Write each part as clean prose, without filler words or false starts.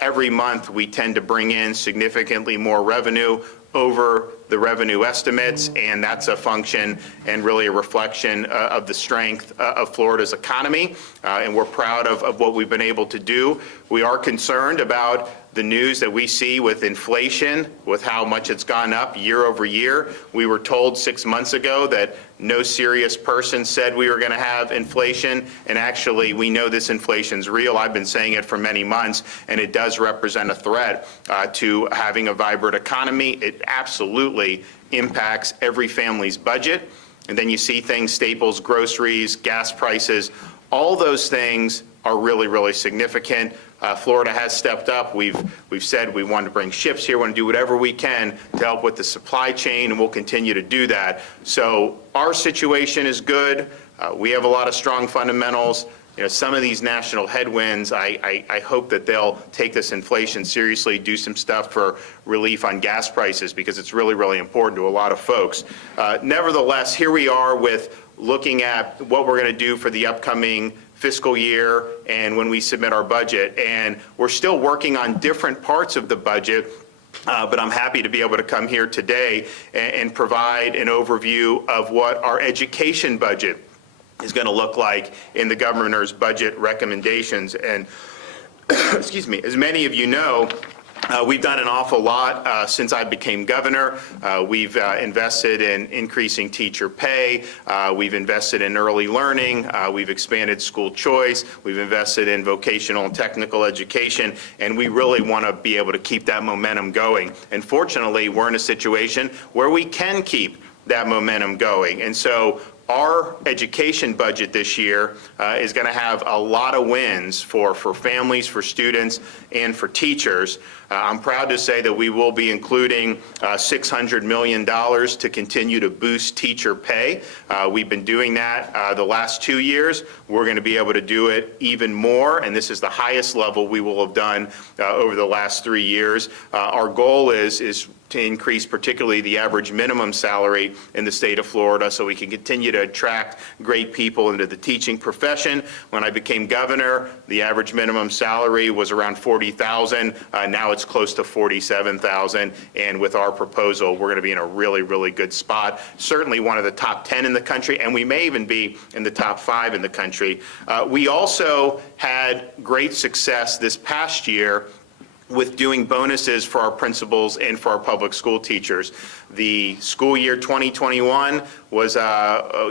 every month we tend to bring in significantly more revenue over the revenue estimates, and that's a function and really a reflection of the strength of Florida's economy, and we're proud of what we've been able to do. We are concerned about the news that we see with inflation, with how much it's gone up year over year. We were told 6 months ago that no serious person said we were going to have inflation, and actually we know this inflation's real. I've been saying it for many months, and it does represent a threat to having a vibrant economy. It absolutely impacts every family's budget. And then you see things, staples, groceries, gas prices, all those things are really, really significant. Florida has stepped up. We've said we want to bring ships here, want to do whatever we can to help with the supply chain, and we'll continue to do that. So our situation is good. We have a lot of strong fundamentals. You know, some of these national headwinds, I hope that they'll take this inflation seriously, do some stuff for relief on gas prices, because it's really, really important to a lot of folks. Nevertheless, here we are with looking at what we're going to do for the upcoming fiscal year and when we submit our budget. And we're still working on different parts of the budget, but I'm happy to be able to come here today and provide an overview of what our education budget is going to look like in the governor's budget recommendations. And excuse me, as many of you know, we've done an awful lot since I became governor. We've invested in increasing teacher pay. We've invested in early learning. We've expanded school choice. We've invested in vocational and technical education, and we really want to be able to keep that momentum going. And fortunately, we're in a situation where we can keep that momentum going. And so our education budget this year is going to have a lot of wins for families, for students, and for teachers. I'm proud to say that we will be including $600 million to continue to boost teacher pay. We've been doing that the last 2 years. We're going to be able to do it even more, and this is the highest level we will have done over the last 3 years. Our goal is to increase particularly the average minimum salary in the state of Florida so we can continue to attract great people into the teaching profession. When I became governor, the average minimum salary was around $40,000. Now it's close to $47,000, and with our proposal, we're going to be in a really, really good spot. Certainly one of the top 10 in the country, and we may even be in the top 5 in the country. We also had great success this past year with doing bonuses for our principals and for our public school teachers. The school year 2021 was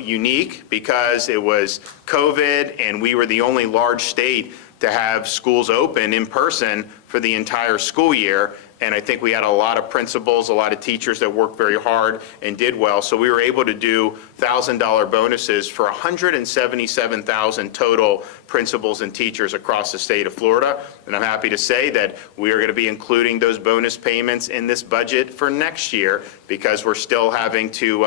unique because it was COVID, and we were the only large state to have schools open in person for the entire school year. And I think we had a lot of principals, a lot of teachers that worked very hard and did well. So we were able to do $1,000 bonuses for 177,000 total principals and teachers across the state of Florida. And I'm happy to say that we are going to be including those bonus payments in this budget for next year, because we're still having to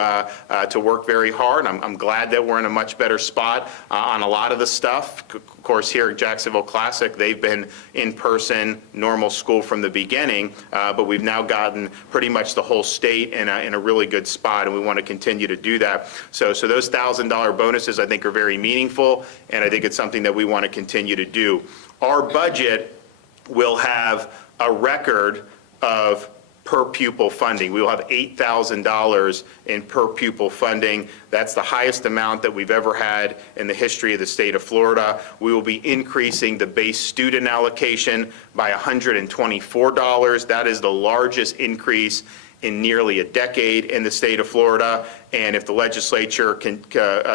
work very hard. I'm glad that we're in a much better spot on a lot of the stuff. Of course, here at Jacksonville Classic, they've been in-person, normal school from the beginning, but we've now gotten pretty much the whole state in a really good spot, and we want to continue to do that. So those $1,000 bonuses, I think, are very meaningful, and I think it's something that we want to continue to do. Our budget will have a record of per pupil funding. We will have $8,000 in per pupil funding. That's the highest amount that we've ever had in the history of the state of Florida. We will be increasing the base student allocation by $124. That is the largest increase in nearly a decade in the state of Florida. And if the legislature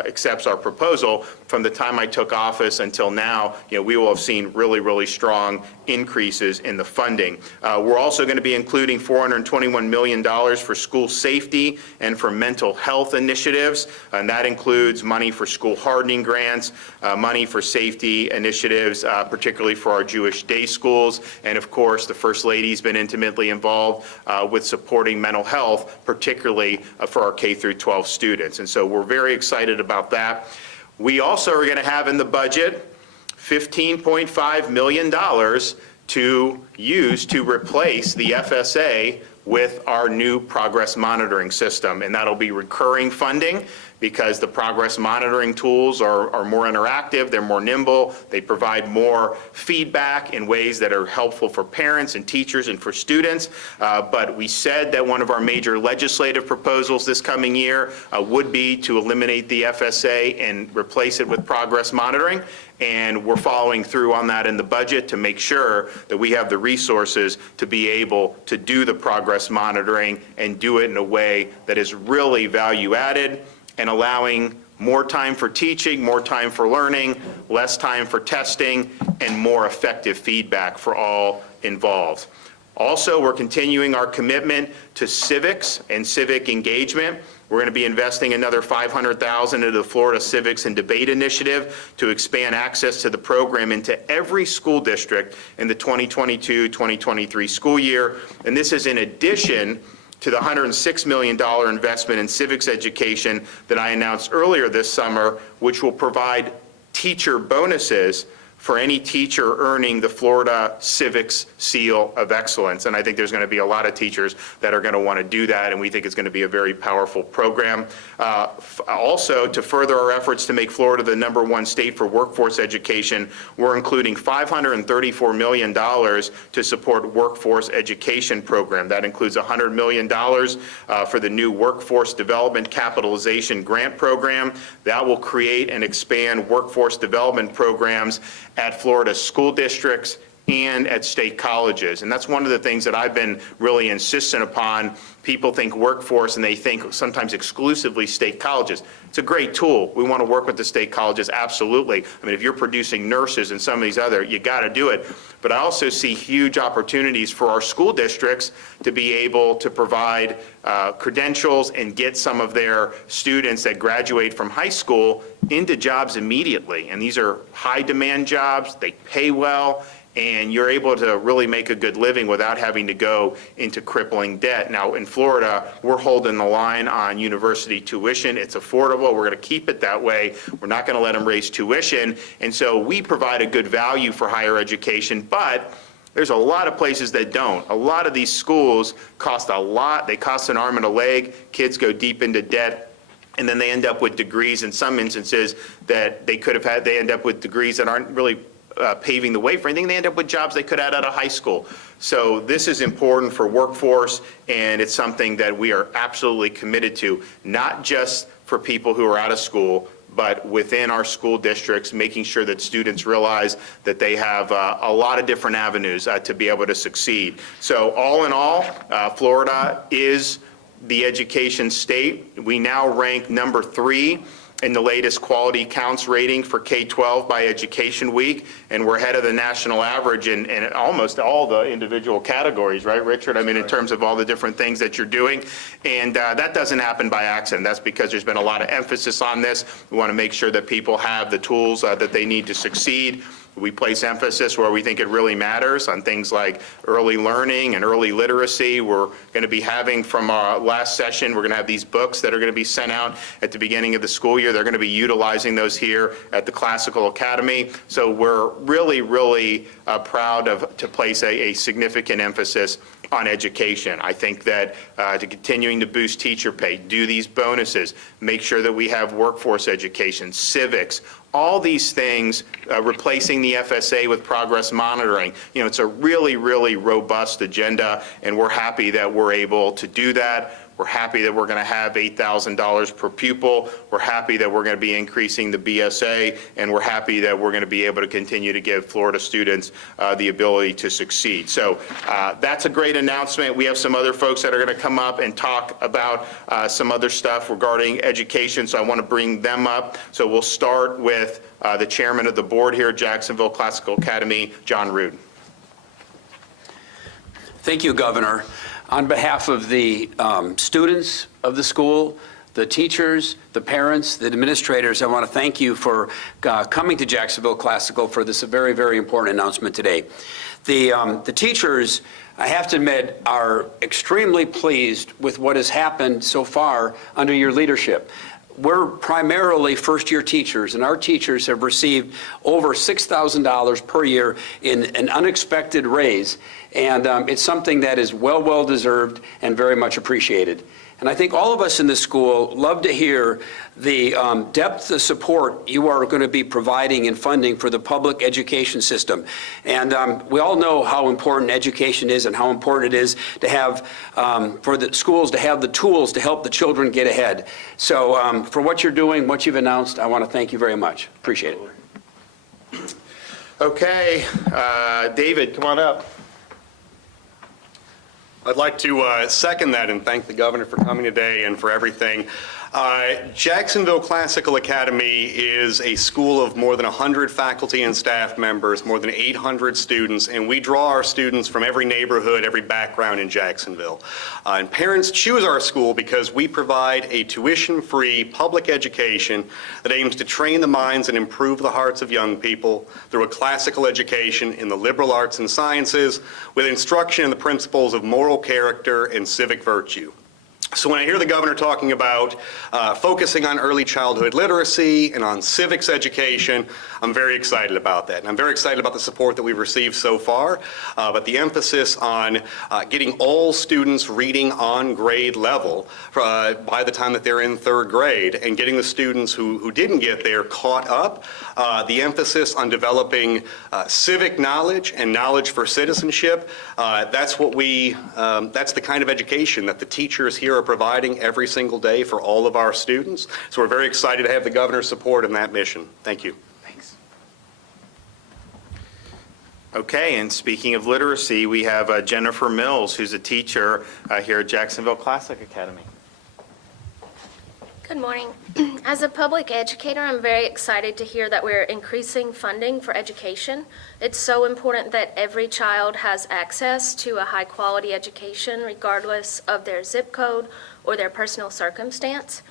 accepts our proposal, from the time I took office until now, we will have seen really, really strong increases in the funding. We're also going to be including $421 million for school safety and for mental health initiatives, and that includes money for school hardening grants, money for safety initiatives, particularly for our Jewish day schools, and of course, the First Lady's been intimately involved with supporting mental health, particularly for our K through 12 students, and so we're very excited about that. We also are going to have in the budget $15.5 million to use to replace the FSA with our new progress monitoring system, and that'll be recurring funding because the progress monitoring tools are more interactive, they're more nimble, they provide more feedback in ways that are helpful for parents and teachers and for students. But we said that one of our major legislative proposals this coming year would be to eliminate the FSA and replace it with progress monitoring. And we're following through on that in the budget to make sure that we have the resources to be able to do the progress monitoring and do it in a way that is really value added and allowing more time for teaching, more time for learning, less time for testing, and more effective feedback for all involved. Also, we're continuing our commitment to civics and civic engagement. We're going to be investing another $500,000 into the Florida Civics and Debate Initiative to expand access to the program into every school district in the 2022-2023 school year. And this is in addition to the $106 million investment in civics education that I announced earlier this summer, which will provide teacher bonuses for any teacher earning the Florida Civics Seal of Excellence. And I think there's going to be a lot of teachers that are going to want to do that, and we think it's going to be a very powerful program. Also, to further our efforts to make Florida the #1 state for workforce education, we're including $534 million to support workforce education program. That includes $100 million for the new Workforce Development Capitalization Grant Program. That will create and expand workforce development programs at Florida school districts and at state colleges. And that's one of the things that I've been really insistent upon. People think workforce and they think sometimes exclusively state colleges. It's a great tool. We want to work with the state colleges, absolutely. I mean, if you're producing nurses and some of these other, you got to do it. But I also see huge opportunities for our school districts to be able to provide credentials and get some of their students that graduate from high school into jobs immediately. And these are high demand jobs, they pay well, and you're able to really make a good living without having to go into crippling debt. Now, in Florida, we're holding the line on university tuition. It's affordable. We're going to keep it that way. We're not going to let them raise tuition. And so we provide a good value for higher education, but there's a lot of places that don't. A lot of these schools cost a lot. They cost an arm and a leg. Kids go deep into debt, and then they end up with degrees in some instances that they could have had. They end up with degrees that aren't really paving the way for anything. They end up with jobs they could have had out of high school. So this is important for workforce, and it's something that we are absolutely committed to, not just for people who are out of school, but within our school districts, making sure that students realize that they have a lot of different avenues to be able to succeed. So all in all, Florida is the education state. We now rank #3 in the latest Quality Counts rating for K-12 by Education Week, and we're ahead of the national average in almost all the individual categories, right, Richard? I mean, in terms of all the different things that you're doing, and that doesn't happen by accident. That's because there's been a lot of emphasis on this. We want to make sure that people have the tools that they need to succeed. We place emphasis where we think it really matters on things like early learning and early literacy. We're going to be having from our last session, we're going to have these books that are going to be sent out at the beginning of the school year. They're going to be utilizing those here at the Classical Academy. So we're really, really proud to place a significant emphasis on education. I think that to continuing to boost teacher pay, do these bonuses, make sure that we have workforce education, civics, all these things, replacing the FSA with progress monitoring. You know, it's a really, really robust agenda, and we're happy that we're able to do that. We're happy that we're going to have $8,000 per pupil. We're happy that we're going to be increasing the BSA, and we're happy that we're going to be able to continue to give Florida students the ability to succeed. So that's a great announcement. We have some other folks that are going to come up and talk about some other stuff regarding education, so I want to bring them up. So we'll start with the chairman of the board here at Jacksonville Classical Academy, John Rood. Thank you, Governor. On behalf of the students of the school, the teachers, the parents, the administrators, I want to thank you for coming to Jacksonville Classical for this very, very important announcement today. The teachers, I have to admit, are extremely pleased with what has happened so far under your leadership. We're primarily first-year teachers, and our teachers have received over $6,000 per year in an unexpected raise, and it's something that is well deserved and very much appreciated. And I think all of us in this school love to hear the depth of support you are going to be providing and funding for the public education system. And we all know how important education is and how important it is to have, for the schools to have the tools to help the children get ahead. So for what you're doing, what you've announced, I want to thank you very much. Appreciate it. Okay, David, come on up. I'd like to second that and thank the governor for coming today and for everything. Jacksonville Classical Academy is a school of more than 100 faculty and staff members, more than 800 students, and we draw our students from every neighborhood, every background in Jacksonville. And parents choose our school because we provide a tuition-free public education that aims to train the minds and improve the hearts of young people through a classical education in the liberal arts and sciences with instruction in the principles of moral character and civic virtue. So when I hear the governor talking about focusing on early childhood literacy and on civics education, I'm very excited about that. And I'm very excited about the support that we've received so far, but the emphasis on getting all students reading on grade level by the time that they're in third grade and getting the students who didn't get there caught up, the emphasis on developing civic knowledge and knowledge for citizenship, that's the kind of education that the teachers here are providing every single day for all of our students. So we're very excited to have the governor's support in that mission. Thank you. Thanks. Okay, and speaking of literacy, we have Jennifer Mills, who's a teacher here at Jacksonville Classic Academy. Good morning. As a public educator, I'm very excited to hear that we're increasing funding for education. It's so important that every child has access to a high-quality education regardless of their zip code or their personal circumstance.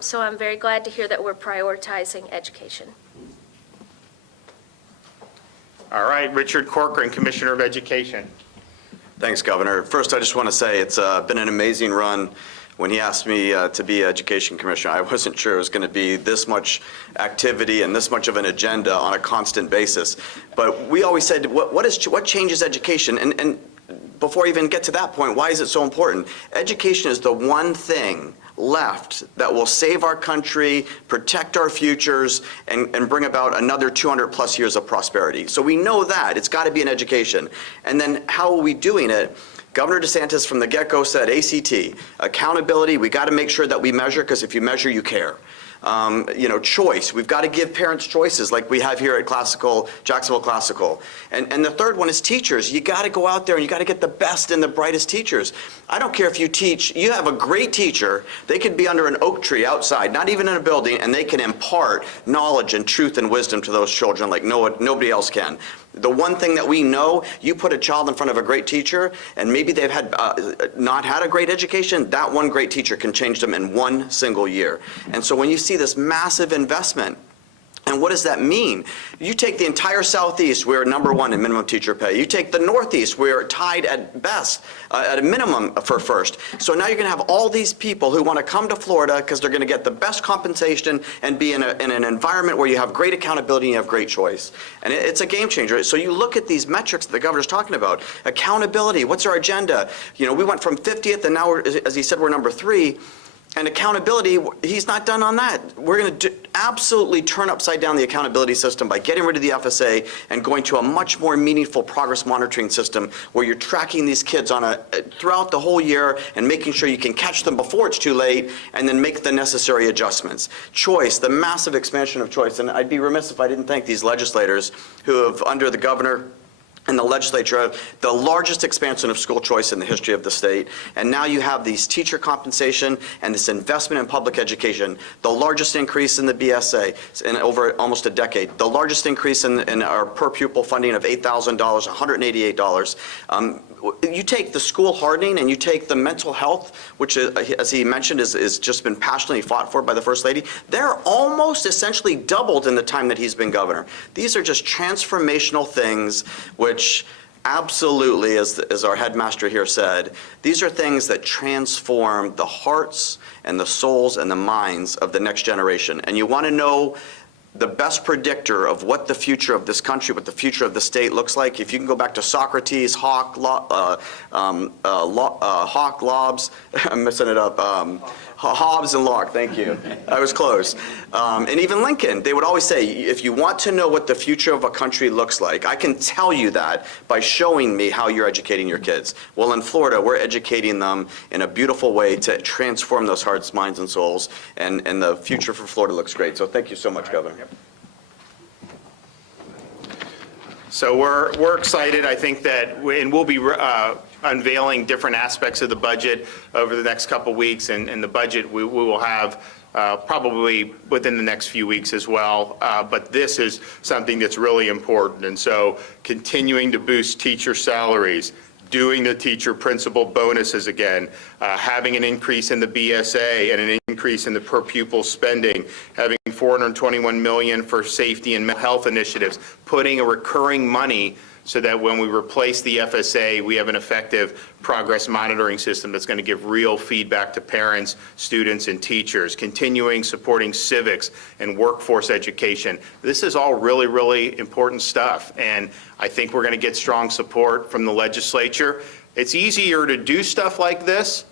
So I'm very glad to hear that we're prioritizing education. All right, Richard Corcoran, Commissioner of Education. Thanks, Governor. First, I just want to say it's been an amazing run. When he asked me to be Education Commissioner, I wasn't sure it was going to be this much activity and this much of an agenda on a constant basis. But we always said, what changes education? And before I even get to that point, why is it so important? Education is the one thing left that will save our country, protect our futures, and bring about another 200 plus years of prosperity. So we know that. It's got to be in education. And then how are we doing it? Governor DeSantis from the get-go said ACT, accountability, we got to make sure that we measure, because if you measure, you care. Choice, we've got to give parents choices like we have here at Jacksonville Classical. And the third one is teachers. You got to go out there and you got to get the best and the brightest teachers. I don't care if you have a great teacher, they could be under an oak tree outside, not even in a building, and they can impart knowledge and truth and wisdom to those children like nobody else can. The one thing that we know, you put a child in front of a great teacher, and maybe they've not had a great education, that one great teacher can change them in one single year. And so when you see this massive investment, and what does that mean? You take the entire Southeast, we're #1 in minimum teacher pay. You take the Northeast, we're tied at best, at a minimum for first. So now you're going to have all these people who want to come to Florida because they're going to get the best compensation and be in an environment where you have great accountability and you have great choice. And it's a game changer. So you look at these metrics that the governor's talking about. Accountability, what's our agenda? We went from 50th and now, as he said, we're #3. And accountability, he's not done on that. We're going to absolutely turn upside down the accountability system by getting rid of the FSA and going to a much more meaningful progress monitoring system where you're tracking these kids throughout the whole year and making sure you can catch them before it's too late and then make the necessary adjustments. Choice, the massive expansion of choice. And I'd be remiss if I didn't thank these legislators who have, under the governor and the legislature, the largest expansion of school choice in the history of the state. And now you have these teacher compensation and this investment in public education, the largest increase in the BSA in over almost a decade, the largest increase in our per pupil funding of $8,000, $188. You take the school hardening and you take the mental health, which, as he mentioned, is just been passionately fought for by the First Lady. They're almost essentially doubled in the time that he's been governor. These are just transformational things, which absolutely, as our headmaster here said, these are things that transform the hearts and the souls and the minds of the next generation. And you want to know the best predictor of what the future of this country, what the future of the state looks like, if you can go back to Socrates, Lobs, I'm messing it up, Hobbes and Locke, thank you. I was close. And even Lincoln, they would always say, if you want to know what the future of a country looks like, I can tell you that by showing me how you're educating your kids. Well, in Florida, we're educating them in a beautiful way to transform those hearts, minds, and souls, and the future for Florida looks great. So thank you so much, Governor. So we're excited. I think that, and we'll be unveiling different aspects of the budget over the next couple weeks, and the budget we will have probably within the next few weeks as well. But this is something that's really important. And so continuing to boost teacher salaries, doing the teacher principal bonuses again, having an increase in the BSA and an increase in the per pupil spending, having $421 million for safety and mental health initiatives, putting a recurring money so that when we replace the FSA, we have an effective progress monitoring system that's going to give real feedback to parents, students, and teachers, continuing supporting civics and workforce education. This is all really, really important stuff, and I think we're going to get strong support from the legislature. It's easier to do stuff like this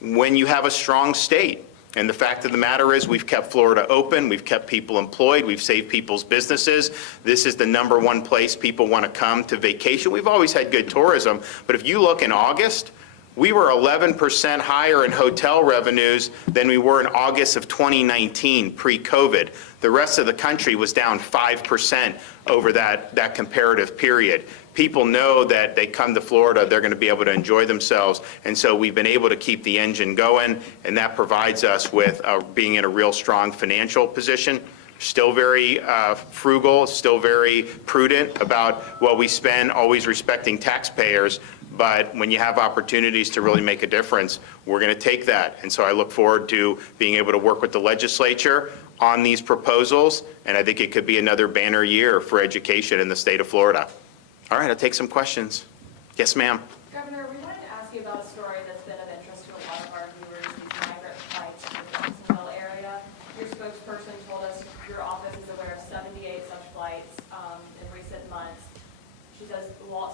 when you have a strong state. And the fact of the matter is we've kept Florida open, we've kept people employed, we've saved people's businesses. This is the #1 place people want to come to vacation. We've always had good tourism, but if you look in August, we were 11% higher in hotel revenues than we were in August of 2019, pre-COVID. The rest of the country was down 5% over that comparative period. People know that they come to Florida, they're going to be able to enjoy themselves, and so we've been able to keep the engine going, and that provides us with being in a real strong financial position. Still very frugal, still very prudent about what we spend, always respecting taxpayers, but when you have opportunities to really make a difference, we're going to take that. And so I look forward to being able to work with the legislature on these proposals, and I think it could be another banner year for education in the state of Florida. All right, I'll take some questions. Yes, ma'am. Governor, we wanted to ask you about a story that's been of interest to a lot of our viewers, these migrant flights in the Jacksonville area. Your spokesperson told us your office is aware of 78 such flights in recent months. She says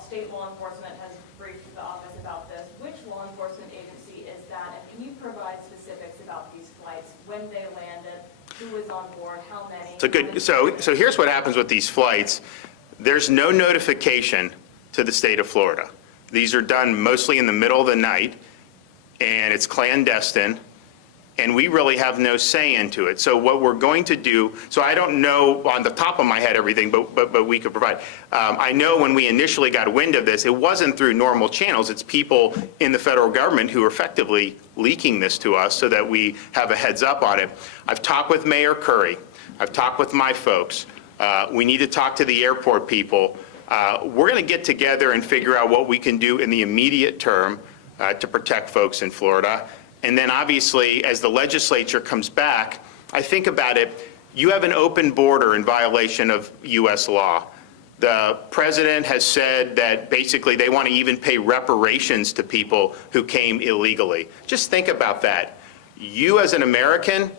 state law enforcement has briefed the office about this. Which law enforcement agency is that, and can you provide specifics about these flights, when they landed, who was on board, how many? So here's what happens with these flights. There's no notification to the state of Florida. These are done mostly in the middle of the night, and it's clandestine, and we really have no say into it. So what we're going to do, so I don't know on the top of my head everything, but we could provide. I know when we initially got wind of this, it wasn't through normal channels. It's people in the federal government who are effectively leaking this to us so that we have a heads up on it. I've talked with Mayor Curry. I've talked with my folks. We need to talk to the airport people. We're going to get together and figure out what we can do in the immediate term to protect folks in Florida. And then obviously, as the legislature comes back, I think about it, you have an open border in violation of U.S. law. The president has said that basically they want to even pay reparations to people who came illegally. Just think about that. You as an American,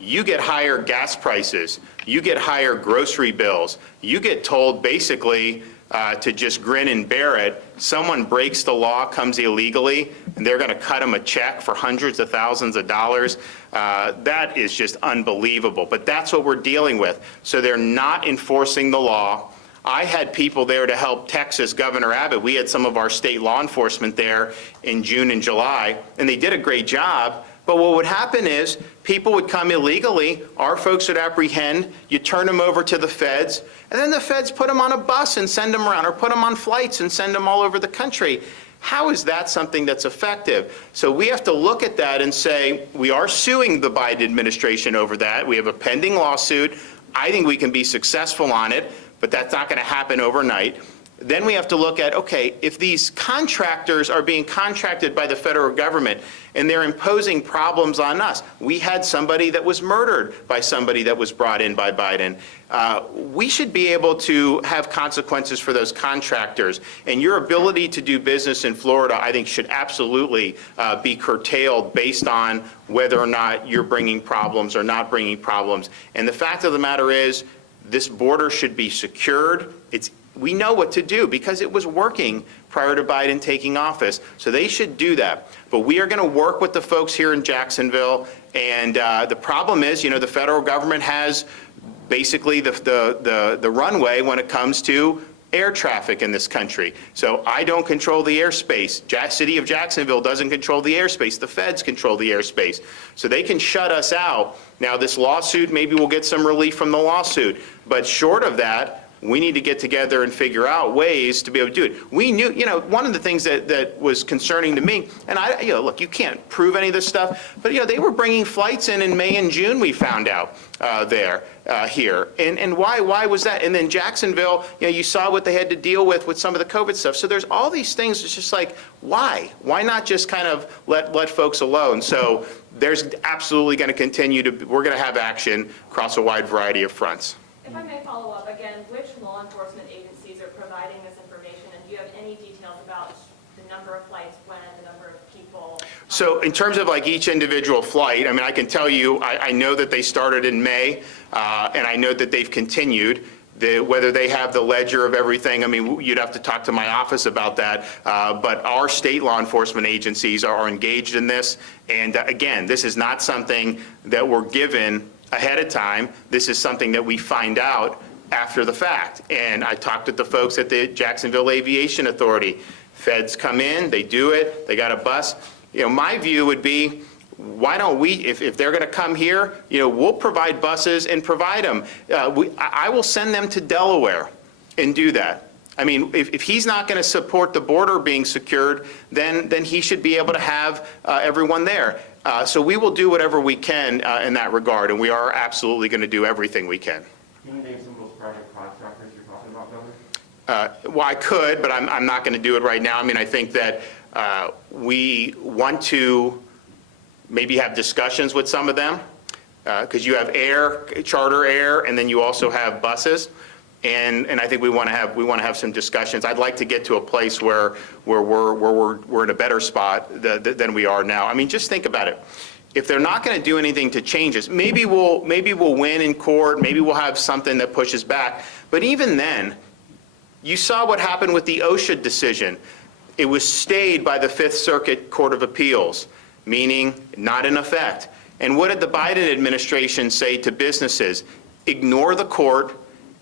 you get higher gas prices, you get higher grocery bills, you get told basically to just grin and bear it. Someone breaks the law, comes illegally, and they're going to cut them a check for hundreds of thousands of dollars. That is just unbelievable, but that's what we're dealing with. So they're not enforcing the law. I had people there to help Texas, Governor Abbott. We had some of our state law enforcement there in June and July, and they did a great job. But what would happen is people would come illegally, our folks would apprehend, you turn them over to the feds, and then the feds put them on a bus and send them around, or put them on flights and send them all over the country. How is that something that's effective? So we have to look at that and say, we are suing the Biden administration over that. We have a pending lawsuit. I think we can be successful on it, but that's not going to happen overnight. Then we have to look at, okay, if these contractors are being contracted by the federal government and they're imposing problems on us. We had somebody that was murdered by somebody that was brought in by Biden. We should be able to have consequences for those contractors. And your ability to do business in Florida, I think, should absolutely be curtailed based on whether or not you're bringing problems or not bringing problems. And the fact of the matter is, This border should be secured. We know what to do because it was working prior to Biden taking office. So they should do that. But we are going to work with the folks here in Jacksonville. And the problem is, the federal government has basically the runway when it comes to air traffic in this country. So I don't control the airspace. City of Jacksonville doesn't control the airspace. The feds control the airspace. So they can shut us out. Now this lawsuit, maybe we'll get some relief from the lawsuit. But short of that, we need to get together and figure out ways to be able to do it. We knew, one of the things that was concerning to me, and look, you can't prove any of this stuff, but they were bringing flights in May and June, we found out here. And why was that? And then Jacksonville, you saw what they had to deal with some of the COVID stuff. So there's all these things. It's just like, why? Why not just kind of let folks alone? So there's absolutely going to continue we're going to have action across a wide variety of fronts. If I may follow up again, which law enforcement agencies are providing this information, and do you have any details about the number of flights, when, the number of people? So in terms of like each individual flight, I mean, I can tell you, I know that they started in May, and I know that they've continued. Whether they have the ledger of everything, I mean, you'd have to talk to my office about that. But our state law enforcement agencies are engaged in this. And again, this is not something that we're given ahead of time. This is something that we find out after the fact. And I talked with the folks at the Jacksonville Aviation Authority. Feds come in, they do it, they got a bus. My view would be, why don't we, if they're going to come here, we'll provide buses and provide them. I will send them to Delaware and do that. I mean, if he's not going to support the border being secured, then he should be able to have everyone there. So we will do whatever we can in that regard, and we are absolutely going to do everything we can. Can you name some of those private contractors you're talking about, Governor? Well, I could, but I'm not going to do it right now. I mean, I think that we want to maybe have discussions with some of them, because you have charter air, and then you also have buses. And I think we want to have some discussions. I'd like to get to a place where we're in a better spot than we are now. I mean, just think about it. If they're not going to do anything to change us, maybe we'll win in court. Maybe we'll have something that pushes back. But even then, you saw what happened with the OSHA decision. It was stayed by the Fifth Circuit Court of Appeals, meaning not in effect. And what did the Biden administration say to businesses? Ignore the court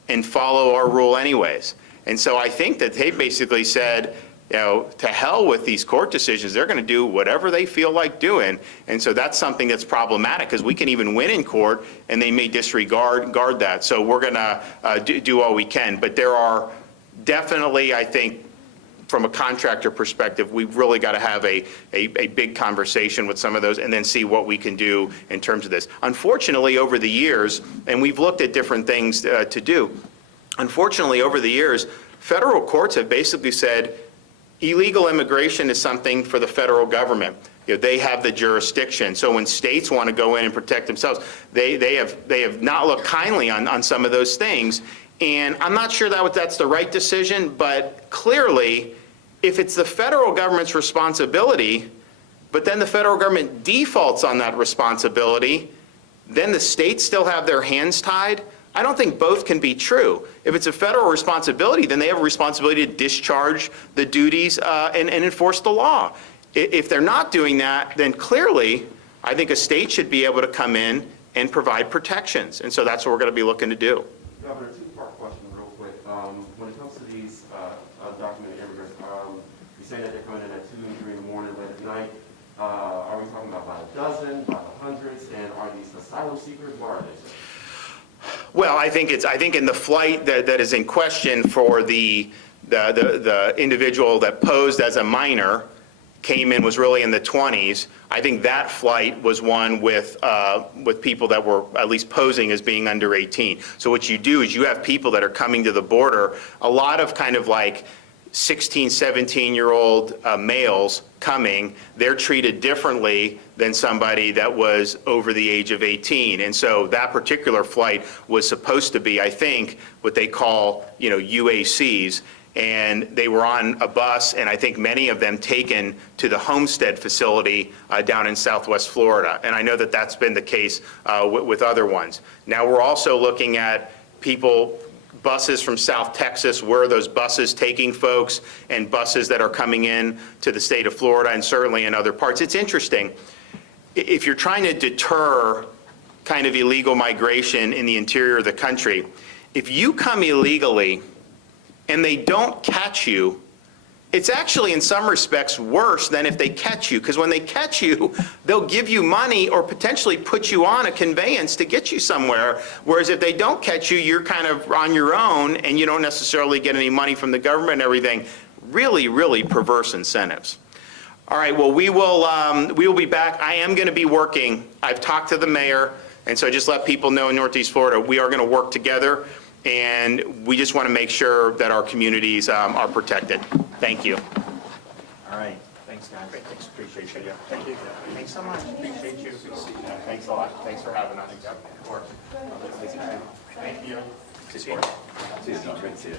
and follow our rule anyways. And so I think that they basically said, to hell with these court decisions. They're going to do whatever they feel like doing. And so that's something that's problematic, because we can even win in court and they may disregard that. So we're going to do all we can. But there are definitely, I think, from a contractor perspective, we've really got to have a big conversation with some of those and then see what we can do in terms of this. Unfortunately, over the years, and we've looked at different things to do, unfortunately, over the years, federal courts have basically said illegal immigration is something for the federal government. They have the jurisdiction. So when states want to go in and protect themselves, they have not looked kindly on some of those things. And I'm not sure that's the right decision, but clearly, if it's the federal government's responsibility, but then the federal government defaults on that responsibility, then the states still have their hands tied. I don't think both can be true. If it's a federal responsibility, then they have a responsibility to discharge the duties and enforce the law. If they're not doing that, then clearly, I think a state should be able to come in and provide protections. And so that's what we're going to be looking to do. Governor, two-part question real quick. When it comes to these undocumented immigrants, you say that they're coming in at 2 and 3 in the morning, late at night. Are we talking about by the dozen, by the hundreds, and are these asylum seekers? What are they? Well, I think in the flight that is in question for the individual that posed as a minor, came in, was really in the 20s. I think that flight was one with people that were at least posing as being under 18. So what you do is you have people that are coming to the border, a lot of kind of like 16, 17-year-old males coming. They're treated differently than somebody that was over the age of 18. And so that particular flight was supposed to be, I think, what they call, UACs. And they were on a bus, and I think many of them taken to the Homestead facility down in Southwest Florida. And I know that that's been the case with other ones. Now we're also looking at, people, buses from South Texas, where are those buses taking folks, and buses that are coming in to the state of Florida and certainly in other parts. It's interesting. If you're trying to deter kind of illegal migration in the interior of the country, if you come illegally and they don't catch you, it's actually in some respects worse than if they catch you, because when they catch you, they'll give you money or potentially put you on a conveyance to get you somewhere, whereas if they don't catch you, you're kind of on your own and you don't necessarily get any money from the government and everything. Really, really perverse incentives. All right, well, we will be back. I am going to be working. I've talked to the mayor, and so just let people know in Northeast Florida, we are going to work together, and we just want to make sure that our communities are protected. Thank you. All right. Thanks, guys. Thanks. Appreciate you. Thank you. Thanks so much. Appreciate you. Thanks a lot. Thanks for having us. Of course. Thank you. See you.